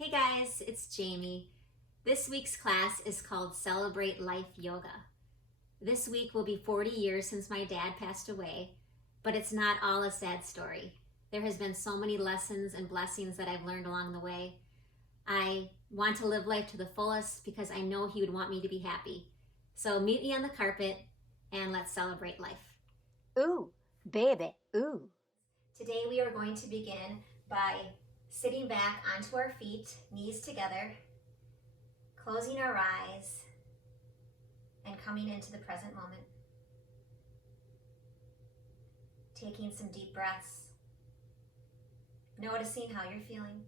Hey guys, it's Jaime. This week's class is called Celebrate Life Yoga. This week will be 40 years since my dad passed away, but it's not all a sad story. There has been so many lessons and blessings that I've learned along the way. I want to live life to the fullest because I know he would want me to be happy. So meet me on the carpet and let's celebrate life. Ooh, baby, ooh. Today we are going to begin by sitting back onto our feet, knees together, closing our eyes, and coming into the present moment. Taking some deep breaths, noticing how you're feeling.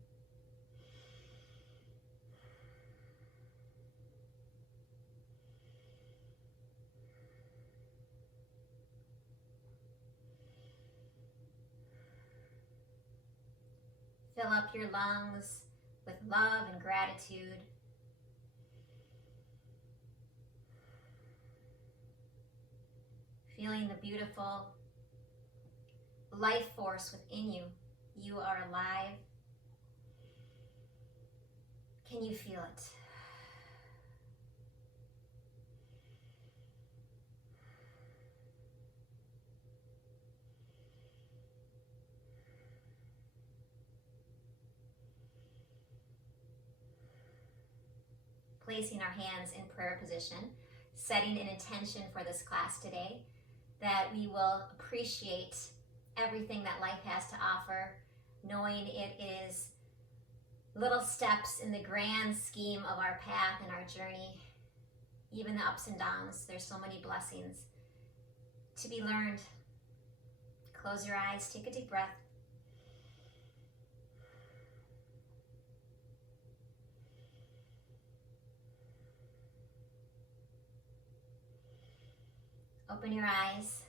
Fill up your lungs with love and gratitude. Feeling the beautiful life force within you. You are alive. Can you feel it? Placing our hands in prayer position, setting an intention for this class today, that we will appreciate everything that life has to offer, knowing it is little steps in the grand scheme of our path and our journey, even the ups and downs. There's so many blessings to be learned. Close your eyes, take a deep breath. Open your eyes,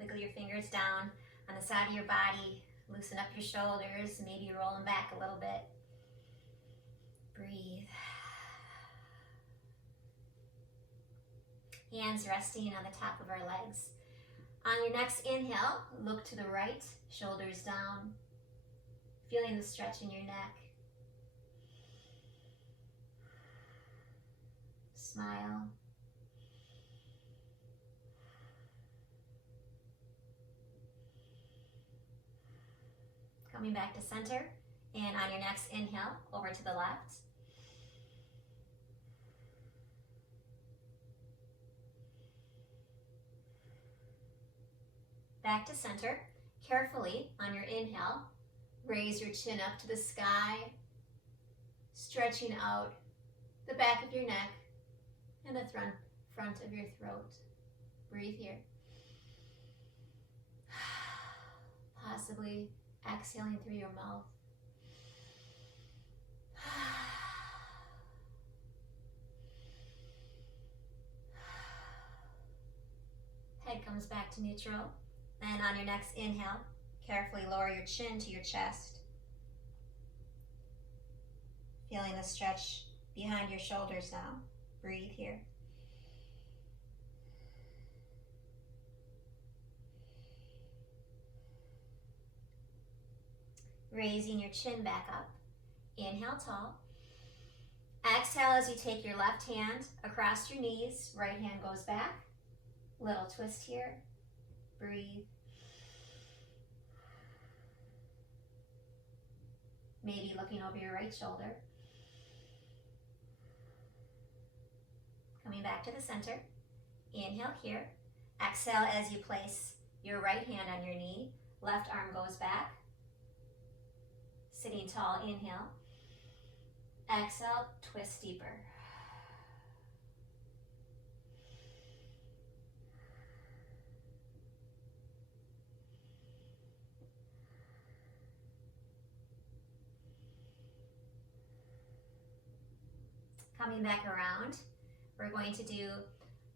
wiggle your fingers down on the side of your body, loosen up your shoulders, maybe roll them back a little bit. Breathe. Hands resting on the top of our legs. On your next inhale, look to the right, shoulders down, feeling the stretch in your neck. Smile. Coming back to center, and on your next inhale, over to the left. Back to center. Carefully, on your inhale, raise your chin up to the sky, stretching out the back of your neck and the front of your throat. Breathe here. Possibly exhaling through your mouth. Head comes back to neutral. And on your next inhale, carefully lower your chin to your chest. Feeling the stretch behind your shoulders now. Breathe here. Raising your chin back up. Inhale tall. Exhale as you take your left hand across your knees. Right hand goes back. Little twist here. Breathe. Maybe looking over your right shoulder. Coming back to the center. Inhale here. Exhale as you place your right hand on your knee. Left arm goes back. Sitting tall, inhale. Exhale, twist deeper. Coming back around, we're going to do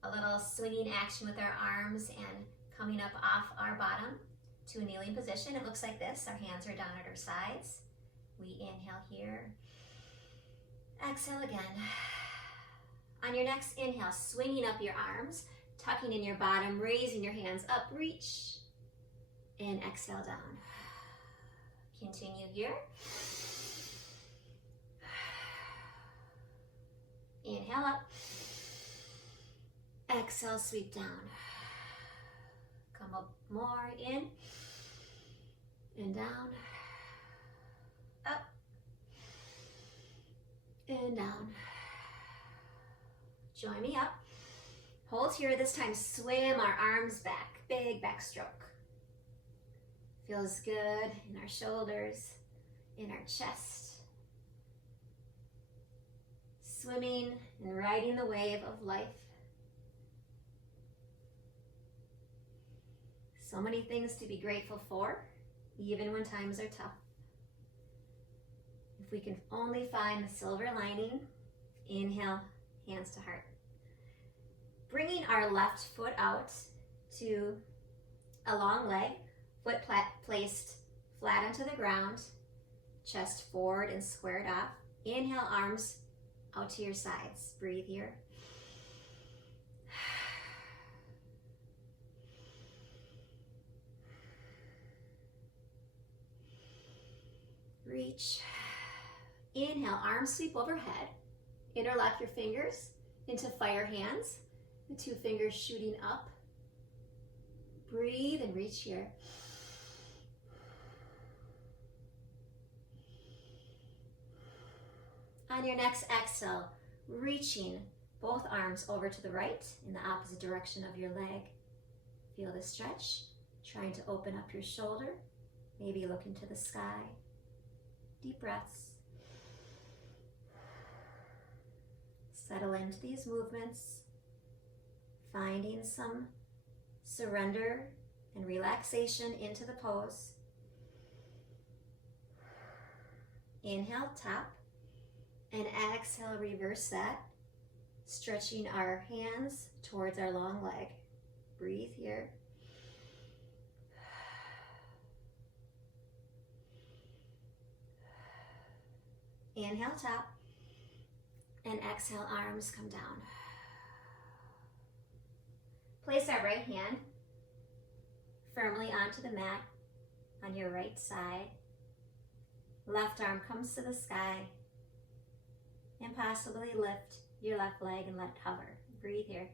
a little swinging action with our arms and coming up off our bottom to a kneeling position. It looks like this. Our hands are down at our sides. We inhale here. Exhale again. On your next inhale, swinging up your arms, tucking in your bottom, raising your hands up, reach, and exhale down. Continue here. exhale, sweep down. Come up more, in and down, up and down. Join me up. Hold here. This time, swim our arms back. Big backstroke. Feels good in our shoulders, in our chest. Swimming and riding the wave of life. So many things to be grateful for, even when times are tough. If we can only find the silver lining, inhale, hands to heart. Bringing our left foot out to a long leg, foot placed flat onto the ground, chest forward and squared off. Inhale, arms out to your sides. Breathe here. Reach. Inhale, arms sweep overhead. Interlock your fingers into fire hands. The two fingers shooting up. Breathe and reach here. On your next exhale, reaching both arms over to the right in the opposite direction of your leg. Feel the stretch, trying to open up your shoulder. Maybe look into the sky. Deep breaths. Settle into these movements, finding some surrender and relaxation into the pose. Inhale, tap, and exhale, reverse that, stretching our hands towards our long leg. Breathe here. Inhale, tap, and exhale, arms come down. Place our right hand firmly onto the mat on your right side. Left arm comes to the sky, and possibly lift your left leg and let it hover. Breathe here.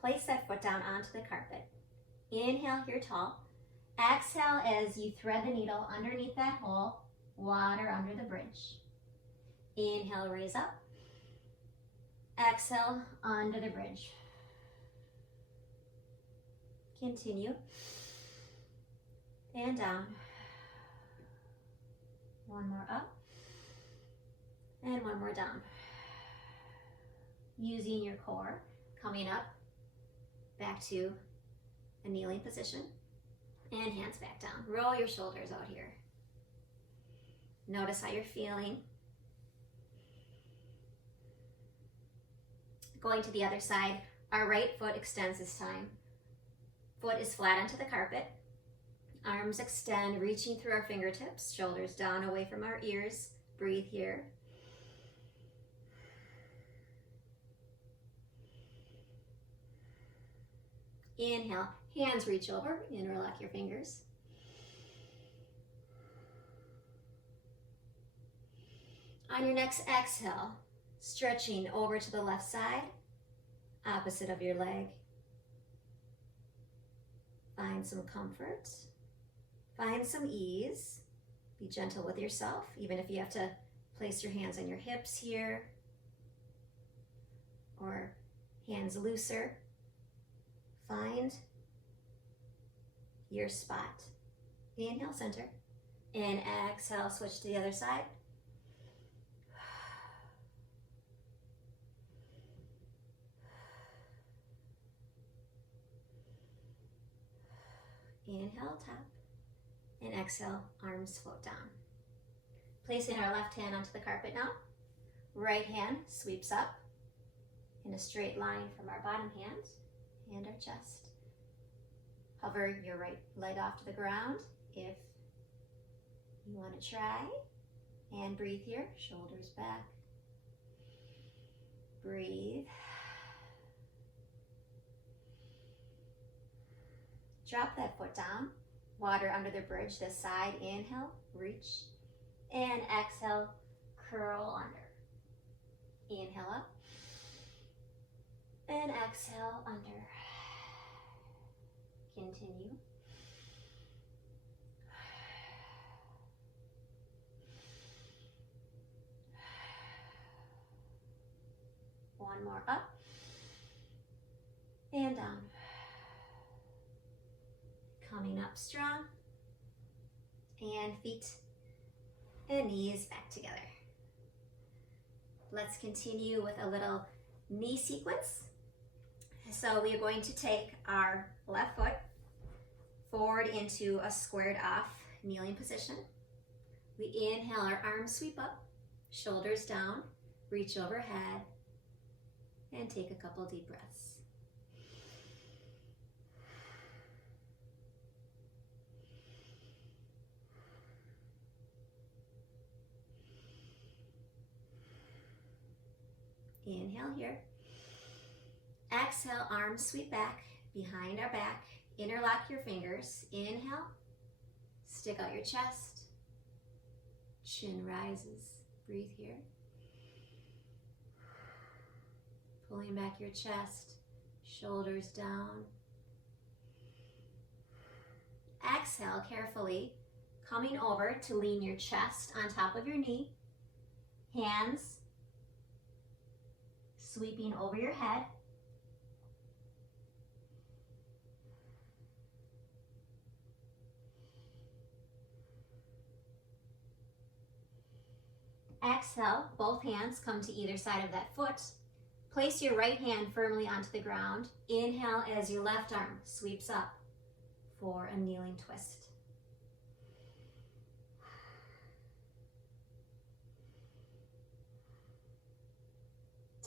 Place that foot down onto the carpet. Inhale here tall. Exhale as you thread the needle underneath that hole, water under the bridge. Inhale, raise up. Exhale, under the bridge. Continue. And down. One more up. And one more down. Using your core, coming up, back to a kneeling position. And hands back down. Roll your shoulders out here. Notice how you're feeling. Going to the other side, our right foot extends this time. Foot is flat onto the carpet. Arms extend, reaching through our fingertips, shoulders down away from our ears. Breathe here. Inhale, hands reach over, interlock your fingers. On your next exhale, stretching over to the left side, opposite of your leg. Find some comfort, find some ease. Be gentle with yourself, even if you have to place your hands on your hips here, or hands looser. Find your spot. Inhale, center, and exhale, switch to the other side. Inhale, tap, and exhale, arms float down. Placing our left hand onto the carpet now. Right hand sweeps up in a straight line from our bottom hand and our chest. Hover your right leg off to the ground if you want to try. And breathe here, shoulders back. Breathe. Drop that foot down, water under the bridge this side. Inhale, reach. And exhale, curl under. Inhale up. And exhale under. Continue. One more up. And down. Coming up strong. And feet and knees back together. Let's continue with a little knee sequence. So we are going to take our left foot forward into a squared off kneeling position. We inhale, our arms sweep up, shoulders down, reach overhead, and take a couple deep breaths. Inhale here. Exhale, arms sweep back, behind our back. Interlock your fingers. Inhale. Stick out your chest. Chin rises. Breathe here. Pulling back your chest. Shoulders down. Exhale carefully. Coming over to lean your chest on top of your knee. Hands sweeping over your head. Exhale, both hands come to either side of that foot. Place your right hand firmly onto the ground. Inhale as your left arm sweeps up for a kneeling twist.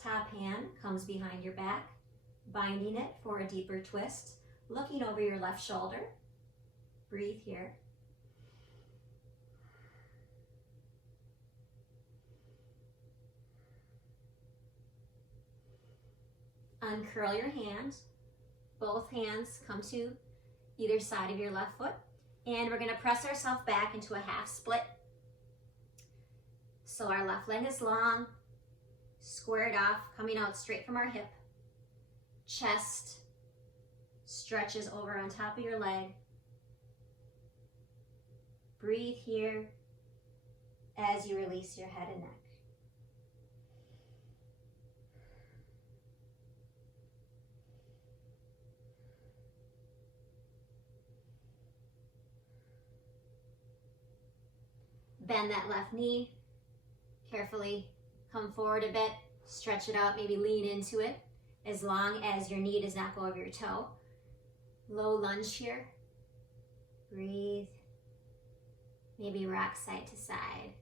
Top hand comes behind your back, binding it for a deeper twist, looking over your left shoulder. Breathe here. Uncurl your hand. Both hands come to either side of your left foot. And we're going to press ourselves back into a half split. So our left leg is long, squared off, coming out straight from our hip. Chest stretches over on top of your leg. Breathe here as you release your head and neck. Bend that left knee. Carefully come forward a bit. Stretch it out, maybe lean into it as long as your knee does not go over your toe. Low lunge here. Breathe. Maybe rock side to side.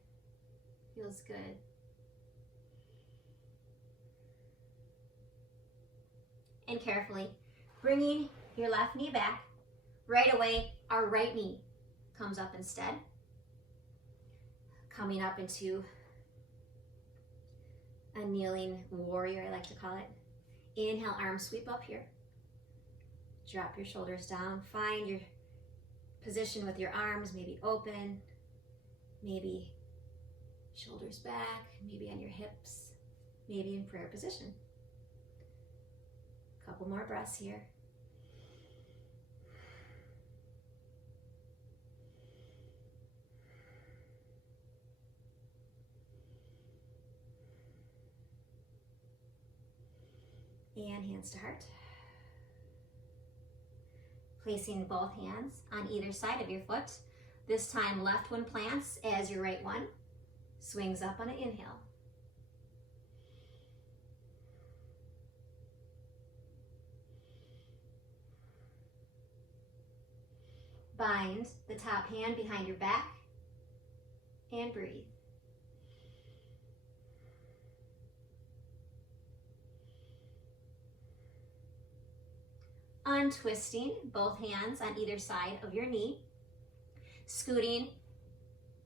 Feels good. And carefully bringing your left knee back. Right away, our right knee comes up instead. Coming up into a kneeling warrior, I like to call it. Inhale, arms sweep up here. Drop your shoulders down. Find your position with your arms, maybe open, maybe shoulders back, maybe on your hips, maybe in prayer position. Couple more breaths here. And hands to heart. Placing both hands on either side of your foot. This time left one plants as your right one swings up on an inhale. Bind the top hand behind your back and breathe. Untwisting both hands on either side of your knee, scooting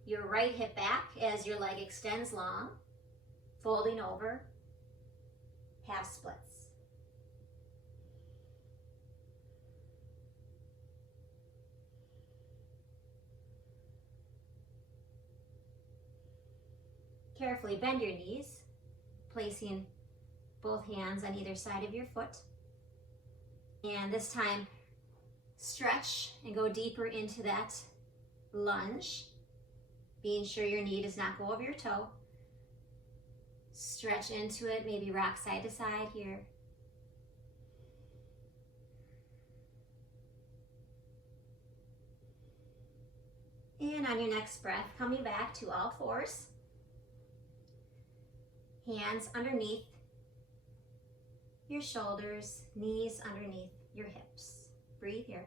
your right hip back as your leg extends long, folding over, half splits. Carefully bend your knees, placing both hands on either side of your foot. And this time, stretch and go deeper into that lunge, being sure your knee does not go over your toe. Stretch into it, maybe rock side to side here. And on your next breath, coming back to all fours. Hands underneath your shoulders, knees underneath your hips. Breathe here.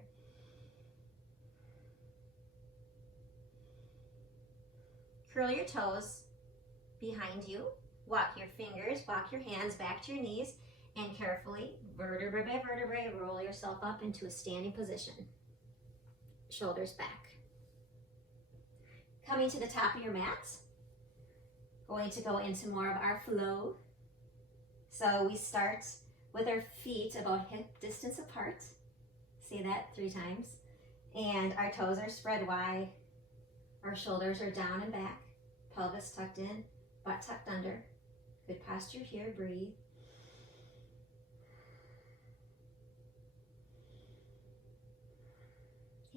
Curl your toes behind you. Walk your fingers, walk your hands back to your knees, and carefully, vertebrae by vertebrae, roll yourself up into a standing position. Shoulders back. Coming to the top of your mat, going to go into more of our flow. So we start with our feet about hip distance apart. Say that 3 times. And our toes are spread wide. Our shoulders are down and back. Pelvis tucked in, butt tucked under. Good posture here, breathe.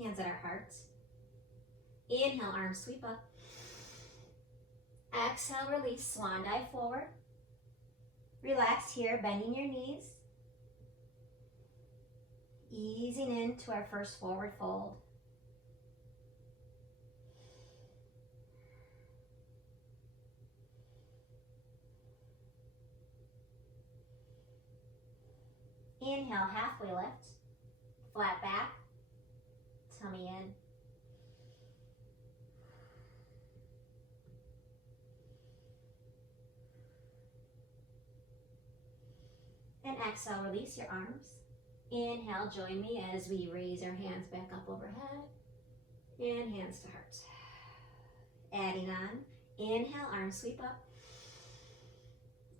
Hands at our hearts. Inhale, arms sweep up. Exhale, release, swan dive forward. Relax here, bending your knees. Easing into our first forward fold. Inhale, halfway lift, flat back, tummy in. And exhale, release your arms. Inhale, join me as we raise our hands back up overhead. And hands to heart. Adding on. Inhale, arms sweep up.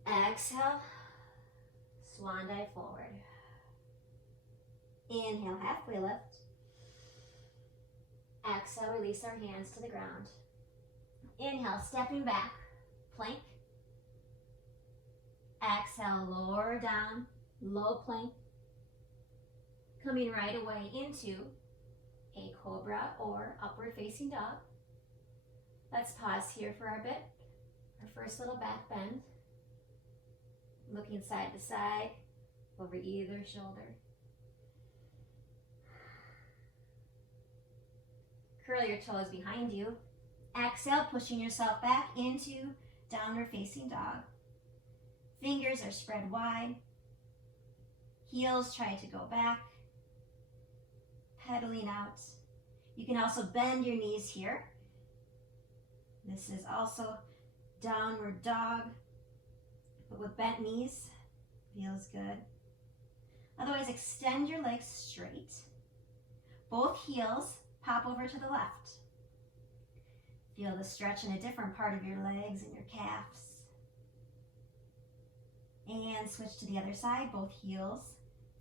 Exhale, swan dive forward. Inhale, halfway lift. Exhale, release our hands to the ground. Inhale, stepping back, plank. Exhale, lower down, low plank. Coming right away into a cobra or upward facing dog. Let's pause here for our bit. Our first little back bend. Looking side to side, over either shoulder. Curl your toes behind you. Exhale, pushing yourself back into downward facing dog. Fingers are spread wide. Heels try to go back. Pedaling out. You can also bend your knees here. This is also downward dog, but with bent knees, feels good. Otherwise, extend your legs straight. Both heels pop over to the left. Feel the stretch in a different part of your legs and your calves. And switch to the other side. Both heels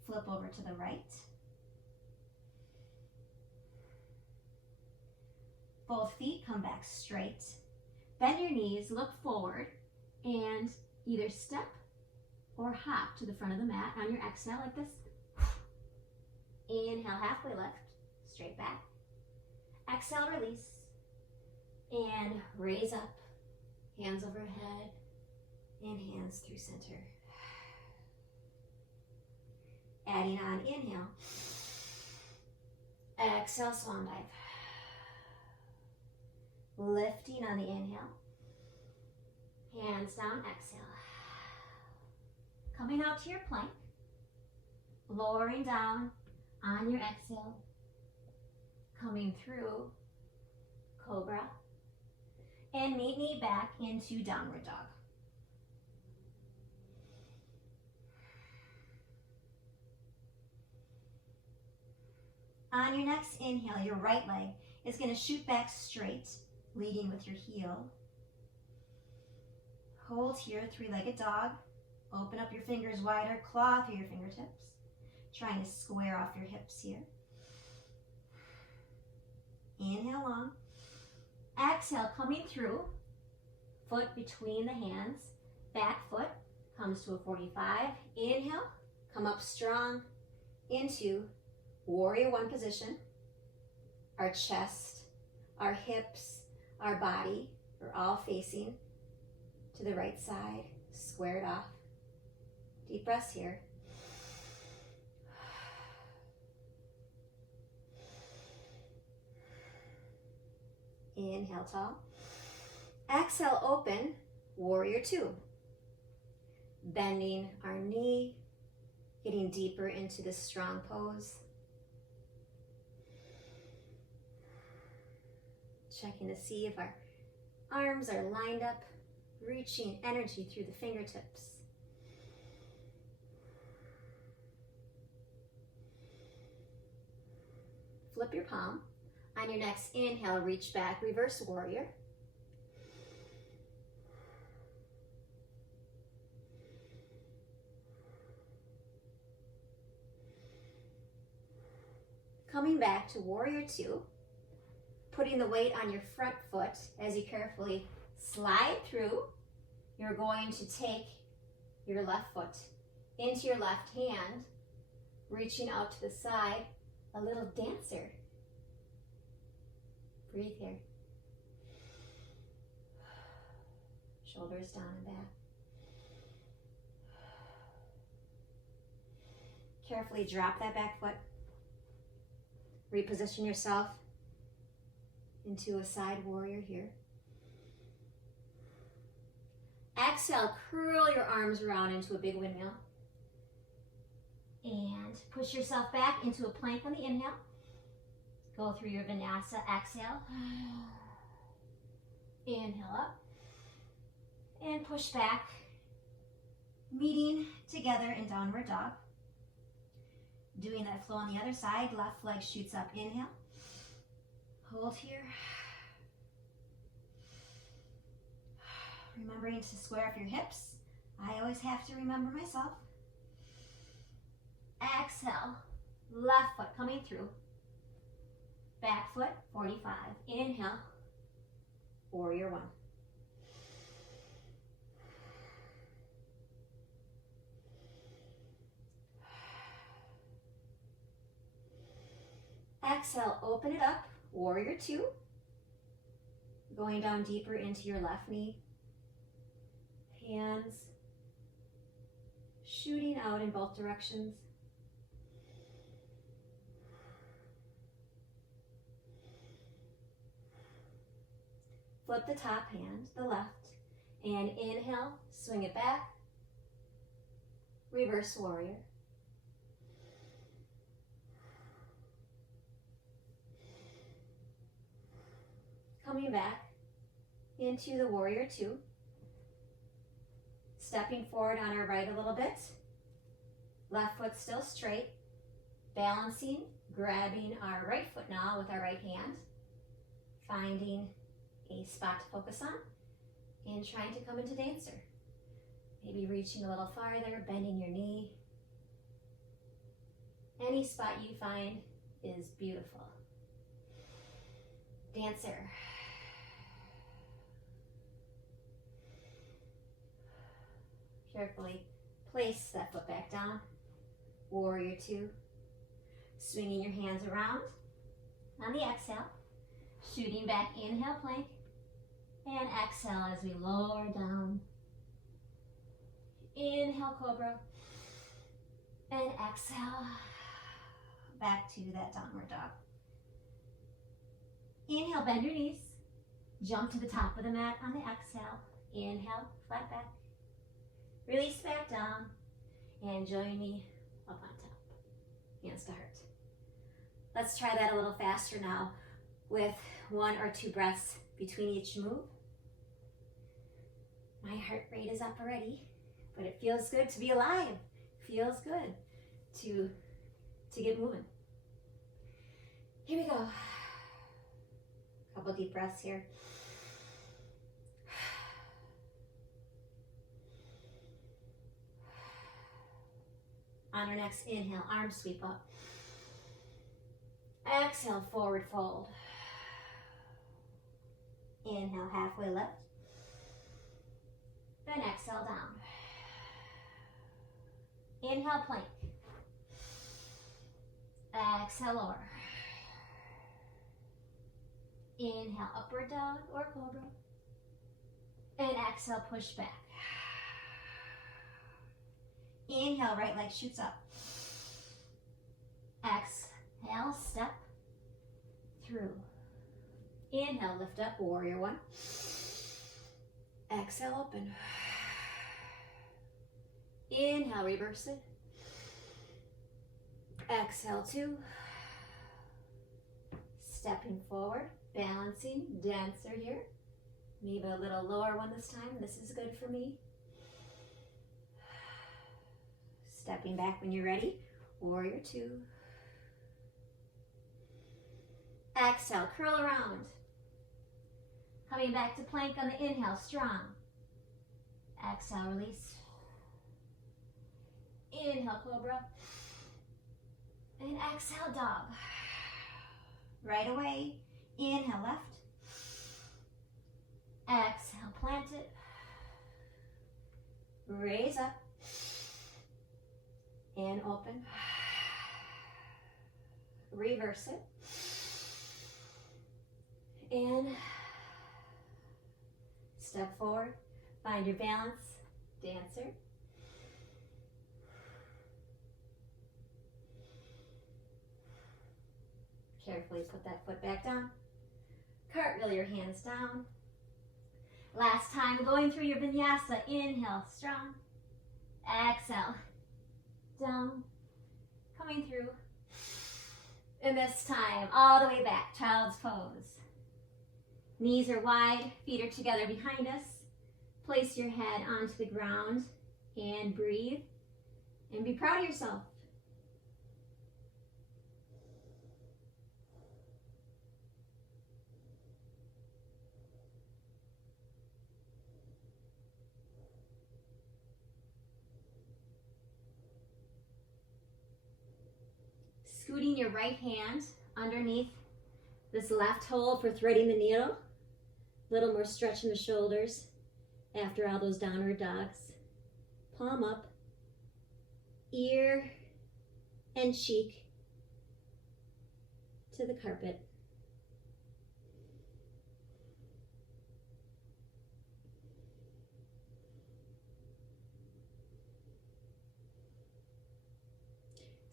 flip over to the right. Both feet come back straight. Bend your knees, look forward, and either step or hop to the front of the mat on your exhale like this. Inhale, halfway lift, straight back. Exhale, release, and raise up, hands overhead, and hands through center. Adding on, inhale. Exhale, swan dive. Lifting on the inhale. Hands down, exhale. Coming out to your plank. Lowering down on your exhale. Coming through cobra. And meet me back into downward dog. On your next inhale, your right leg is going to shoot back straight, leading with your heel. Hold here, three-legged dog. Open up your fingers wider, claw through your fingertips. Trying to square off your hips here. Inhale long. Exhale, coming through foot between the hands. Back foot comes to a 45. Inhale, come up strong into warrior one position. Our chest, our hips, our body are all facing to the right side, squared off. Deep breaths here. Inhale tall. Exhale open, warrior two. Bending our knee, getting deeper into this strong pose. Checking to see if our arms are lined up, reaching energy through the fingertips. Flip your palm. On your next inhale, reach back, reverse warrior. Coming back to warrior two, putting the weight on your front foot as you carefully slide through. You're going to take your left foot into your left hand, reaching out to the side, a little dancer. Breathe here. Shoulders down and back. Carefully drop that back foot. Reposition yourself into a side warrior here. Exhale, curl your arms around into a big windmill. And push yourself back into a plank on the inhale. Go through your vinyasa, exhale. Inhale up. And push back, meeting together in downward dog. Doing that flow on the other side, left leg shoots up, inhale. Hold here. Remembering to square up your hips. I always have to remember myself. Exhale, left foot coming through. Back foot, 45. Inhale, warrior one. Exhale, open it up, warrior two. Going down deeper into your left knee. Hands shooting out in both directions. Flip the top hand, the left, and inhale, swing it back. Reverse warrior. Coming back into the warrior two. Stepping forward on our right a little bit. Left foot still straight. Balancing, grabbing our right foot now with our right hand. Finding a spot to focus on and trying to come into dancer. Maybe reaching a little farther, bending your knee. Any spot you find is beautiful. Dancer. Carefully place that foot back down. Warrior two. Swinging your hands around on the exhale. Shooting back, inhale, plank. And exhale as we lower down. Inhale, cobra. And exhale, back to that downward dog. Inhale, bend your knees. Jump to the top of the mat on the exhale. Inhale, flat back. Release back down. And join me up on top. Hands to heart. Let's try that a little faster now with 1 or 2 breaths between each move. My heart rate is up already, but it feels good to be alive. Feels good to get moving. Here we go. Couple deep breaths here. On our next inhale, arms sweep up. Exhale, forward fold. Inhale, halfway lift. Then exhale down. Inhale, plank. Exhale, lower. Inhale, upward dog or cobra. And exhale, push back. Inhale, right leg shoots up. Exhale, step through. Inhale, lift up, warrior one. Exhale, open. Inhale, reverse it. Exhale, two. Stepping forward, balancing, dancer here. Maybe a little lower one this time. This is good for me. Stepping back when you're ready. Warrior two. Exhale, curl around. Coming back to plank on the inhale, strong. Exhale, release. Inhale, cobra. And exhale, dog. Right away. Inhale, left. Exhale, plant it. Raise up. And open. Reverse it. And step forward. Find your balance. Dancer. Carefully put that foot back down. Cartwheel your hands down. Last time, going through your vinyasa. Inhale, strong. Exhale, down. Coming through. And this time, all the way back, child's pose. Knees are wide, feet are together behind us. Place your head onto the ground and breathe. And be proud of yourself. Scooting your right hand underneath this left hole for threading the needle. A little more stretch in the shoulders after all those downward dogs. Palm up, ear and cheek to the carpet.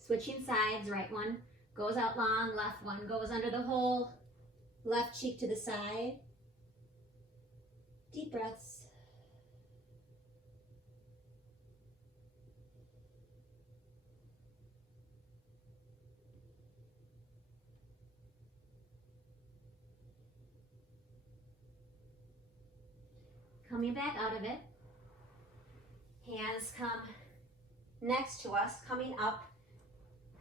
Switching sides, right one goes out long, left one goes under the hole, left cheek to the side. Deep breaths. Coming back out of it. Hands come next to us, coming up.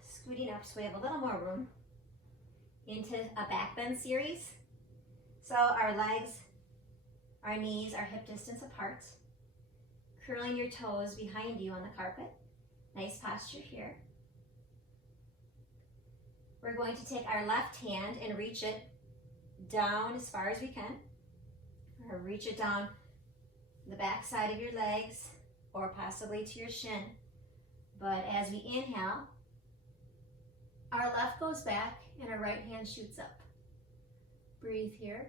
Scooting up so we have a little more room into a back bend series. So our legs, our knees are hip distance apart. Curling your toes behind you on the carpet. Nice posture here. We're going to take our left hand and reach it down as far as we can. Or reach it down the back side of your legs or possibly to your shin. But as we inhale, our left goes back and our right hand shoots up. Breathe here.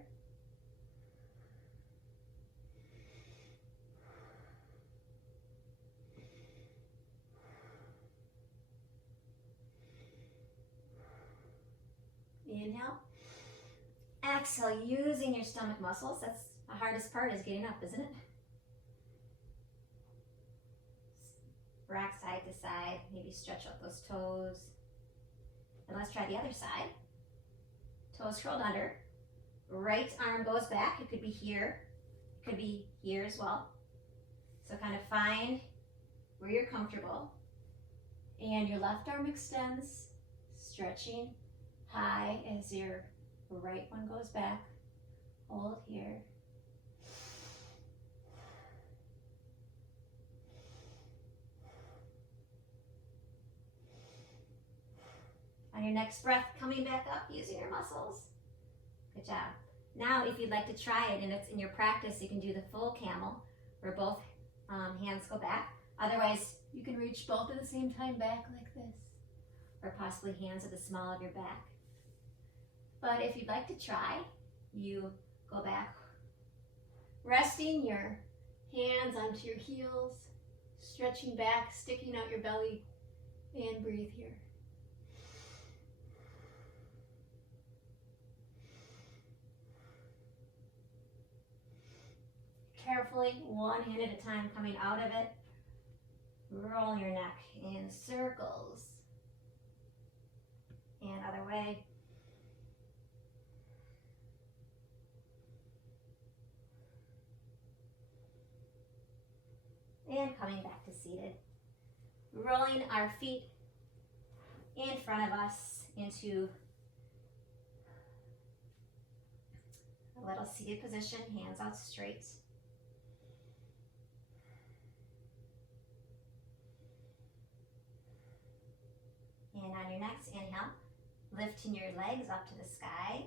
Inhale. Exhale, using your stomach muscles. That's the hardest part, is getting up, isn't it? Rock side to side. Maybe stretch out those toes. And let's try the other side. Toes curled under. Right arm goes back. It could be here. It could be here as well. So kind of find where you're comfortable. And your left arm extends, stretching high as your right one goes back. Hold here. On your next breath, coming back up, using your muscles. Good job. Now, if you'd like to try it and it's in your practice, you can do the full camel, where both hands go back. Otherwise, you can reach both at the same time back like this, or possibly hands at the small of your back. But if you'd like to try, you go back, resting your hands onto your heels, stretching back, sticking out your belly, and breathe here. Carefully, one hand at a time, coming out of it. Roll your neck in circles. And other way. And coming back to seated. Rolling our feet in front of us into a little seated position, hands out straight. And on your next inhale, lifting your legs up to the sky,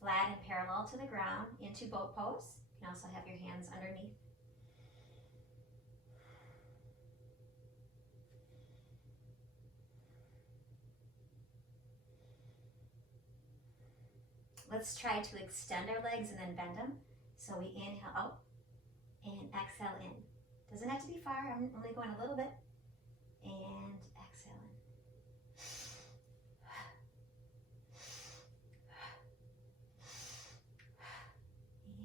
flat and parallel to the ground into boat pose. You can also have your hands underneath. Let's try to extend our legs and then bend them. So we inhale out and exhale in. Doesn't have to be far, I'm only going a little bit. And exhale in.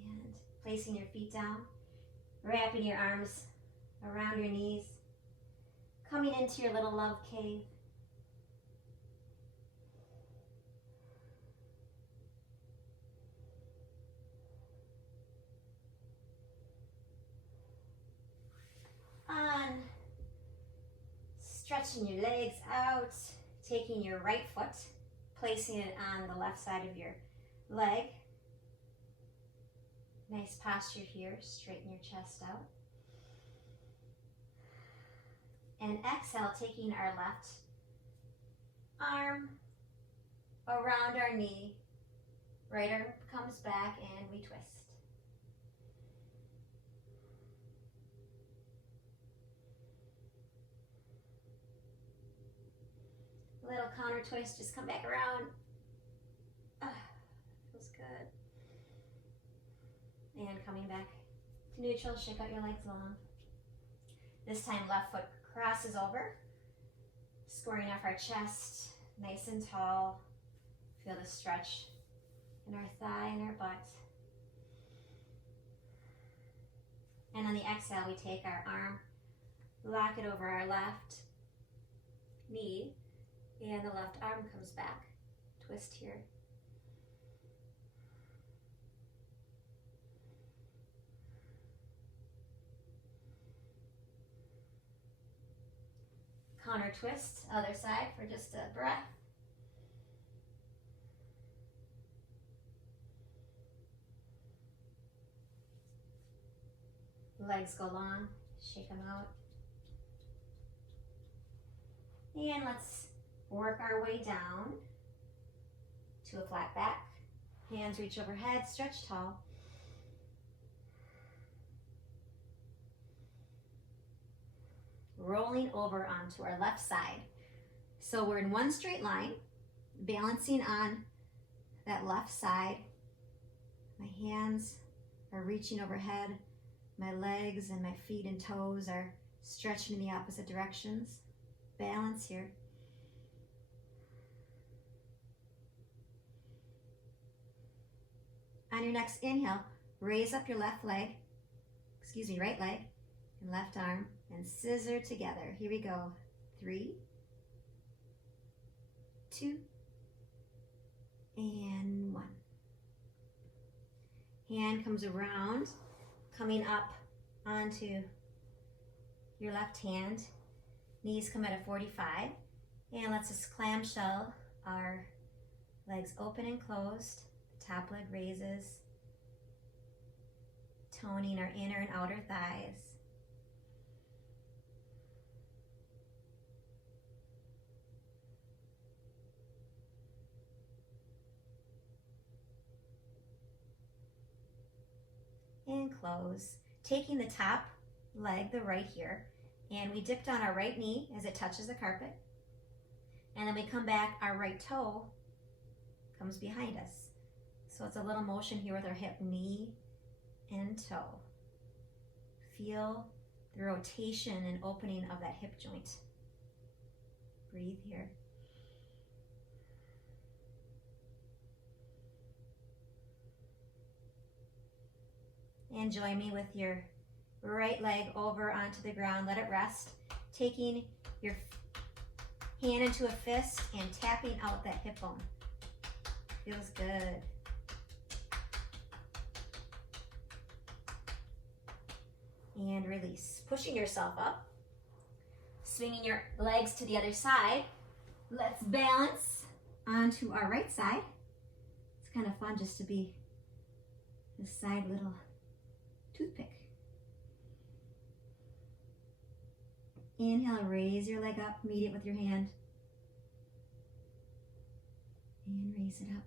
And placing your feet down, wrapping your arms around your knees, coming into your little love cave. On stretching your legs out, taking your right foot, placing it on the left side of your leg. Nice posture here, straighten your chest out. And exhale, taking our left arm around our knee, right arm comes back and we twist. Little counter twist, just come back around. Feels good. And coming back to neutral, shake out your legs long. This time left foot crosses over, squaring off our chest, nice and tall. Feel the stretch in our thigh and our butt. And on the exhale, we take our arm, lock it over our left knee, and the left arm comes back. Twist here. Counter twist, other side for just a breath. Legs go long, shake them out. And let's work our way down to a flat back. Hands reach overhead, stretch tall. Rolling over onto our left side. So we're in one straight line, balancing on that left side. My hands are reaching overhead. My legs and my feet and toes are stretching in the opposite directions. Balance here. On your next inhale, raise up your right leg and left arm and scissor together. Here we go. 3, 2, and 1. Hand comes around, coming up onto your left hand. Knees come at a 45. And let's just clamshell our legs open and closed. Top leg raises, toning our inner and outer thighs. And close. Taking the top leg, the right here, and we dip down our right knee as it touches the carpet. And then we come back, our right toe comes behind us. So it's a little motion here with our hip, knee and toe. Feel the rotation and opening of that hip joint. Breathe here. And join me with your right leg over onto the ground. Let it rest. Taking your hand into a fist and tapping out that hip bone. Feels good. And release. Pushing yourself up. Swinging your legs to the other side. Let's balance onto our right side. It's kind of fun just to be this side little toothpick. Inhale, raise your leg up, meet it with your hand. And raise it up.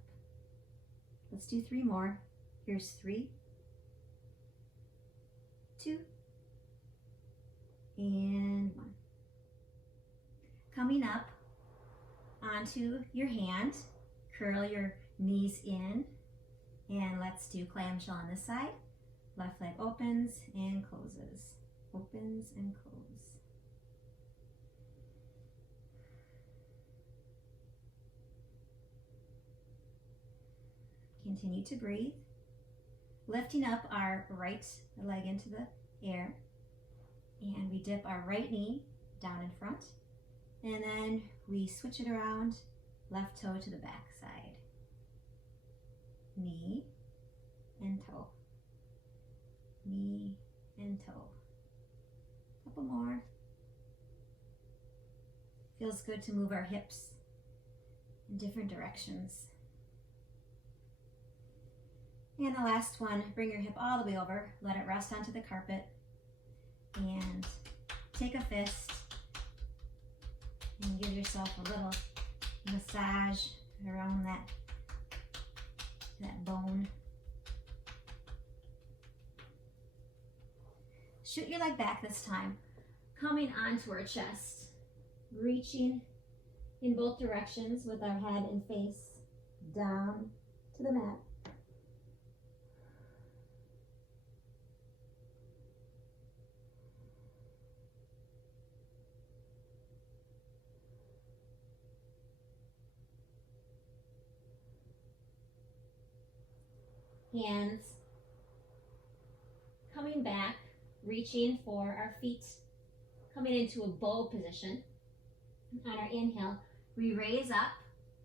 Let's do 3 more. Here's 3, 2, and 1. Coming up onto your hand, curl your knees in, and let's do clamshell on this side. Left leg opens and closes, opens and closes. Continue to breathe. Lifting up our right leg into the air, and we dip our right knee down in front, and then we switch it around, left toe to the back side. Knee and toe. Knee and toe. Couple more. Feels good to move our hips in different directions. And the last one, bring your hip all the way over, let it rest onto the carpet, and take a fist and give yourself a little massage around that bone. Shoot your leg back this time, coming onto our chest, reaching in both directions with our head and face down to the mat. Hands coming back, reaching for our feet, coming into a bow position. On our inhale, we raise up,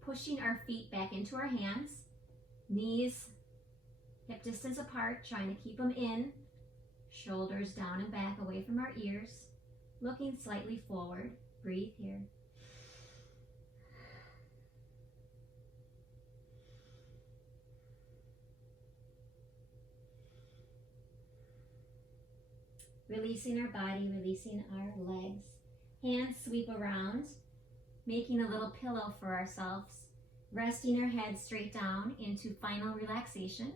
pushing our feet back into our hands, knees hip distance apart, trying to keep them in, shoulders down and back away from our ears, looking slightly forward. Breathe here. Releasing our body, releasing our legs. Hands sweep around, making a little pillow for ourselves, resting our head straight down into final relaxation.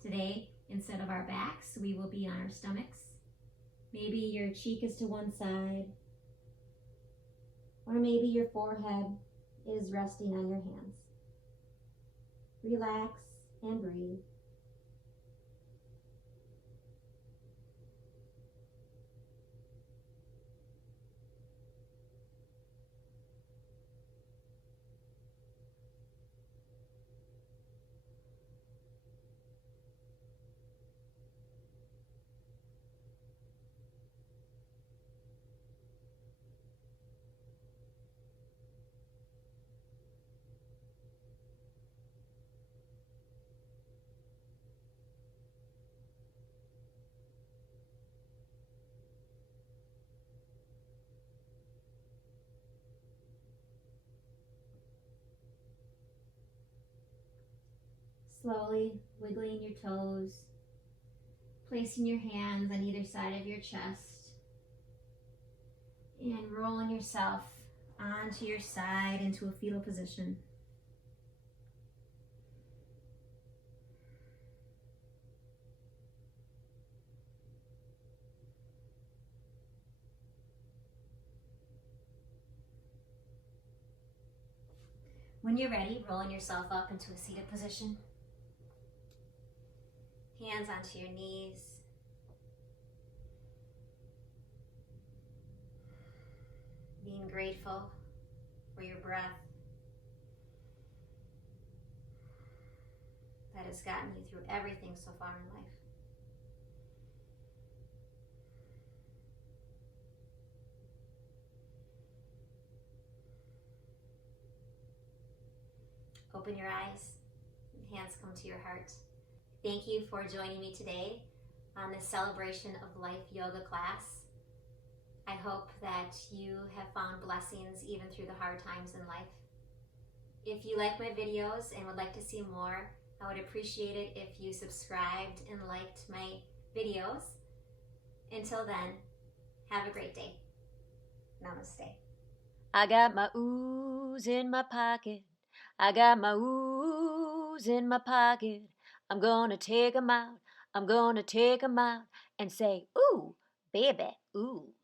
Today, instead of our backs, we will be on our stomachs. Maybe your cheek is to one side, or maybe your forehead is resting on your hands. Relax and breathe. Slowly wiggling your toes, placing your hands on either side of your chest, and rolling yourself onto your side into a fetal position. When you're ready, rolling yourself up into a seated position. Hands onto your knees. Being grateful for your breath that has gotten you through everything so far in life. Open your eyes, hands come to your heart. Thank you for joining me today on this celebration of life yoga class. I hope that you have found blessings even through the hard times in life. If you like my videos and would like to see more, I would appreciate it if you subscribed and liked my videos. Until then, have a great day. Namaste. I got my ooze in my pocket. I got my ooze in my pocket. I'm gonna take 'em out. I'm gonna take 'em out and say, ooh, baby, ooh.